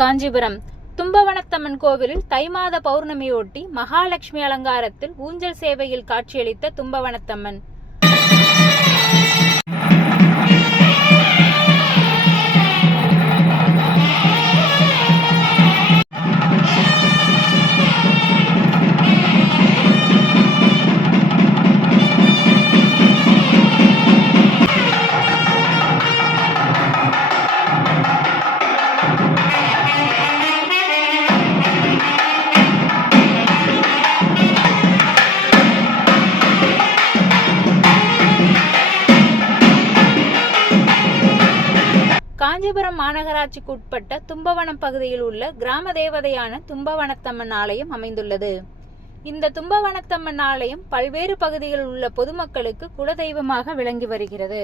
காஞ்சிபுரம். தும்பவனத்தம்மன் கோவிலில் தை மாத பௌர்ணமியொட்டி மகாலட்சுமி அலங்காரத்தில் ஊஞ்சல் சேவையில் காட்சியளித்த தும்பவனத்தம்மன். காஞ்சிபுரம் மாநகராட்சிக்கு உட்பட்ட தும்பவனம் பகுதியில் உள்ள கிராம தேவதையான தும்பவனத்தம்மன் ஆலயம் அமைந்துள்ளது. இந்த தும்பவனத்தம்மன் ஆலயம் பல்வேறு பகுதிகளில் உள்ள பொதுமக்களுக்கு குலதெய்வமாக விளங்கி வருகிறது.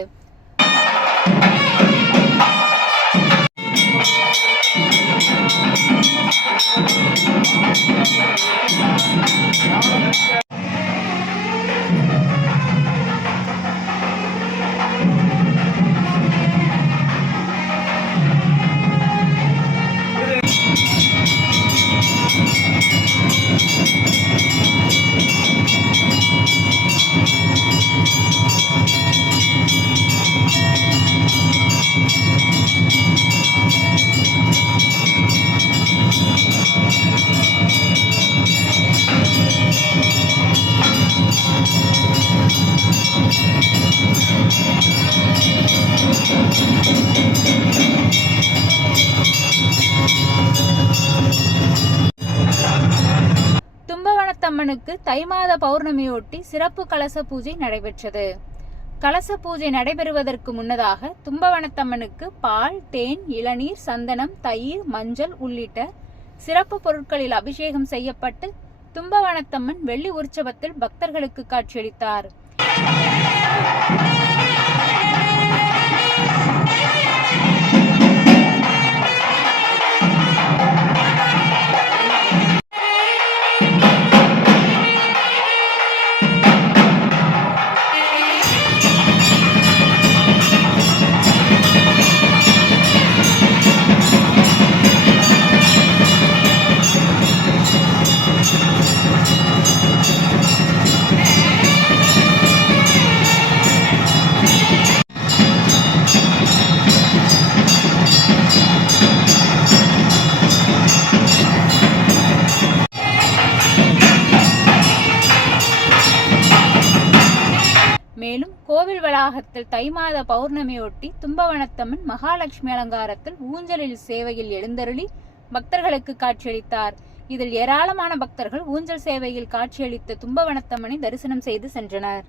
தும்பவனத்தம்மனுக்கு தை மாத பௌர்ணமியொட்டி சிறப்பு கலச பூஜை நடைபெற்றது. கலச பூஜை நடைபெறுவதற்கு முன்னதாக தும்பவனத்தம்மனுக்கு பால் தேன் இளநீர் சந்தனம் தயிர் மஞ்சள் உள்ளிட்ட சிறப்பு பொருட்களில் அபிஷேகம் செய்யப்பட்டு தும்பவனத்தம்மன் வெள்ளி உற்சவத்தில் பக்தர்களுக்கு காட்சியளித்தார். மேலும் கோவில் வளாகத்தில் தை மாத பௌர்ணமியொட்டி தும்பவனத்தம்மன் மகாலட்சுமி அலங்காரத்தில் ஊஞ்சலில் சேவையில் எழுந்தருளி பக்தர்களுக்கு காட்சியளித்தார். இதில் ஏராளமான பக்தர்கள் ஊஞ்சல் சேவையில் காட்சியளித்த தும்பவனத்தம்மனை தரிசனம் செய்து சென்றனர்.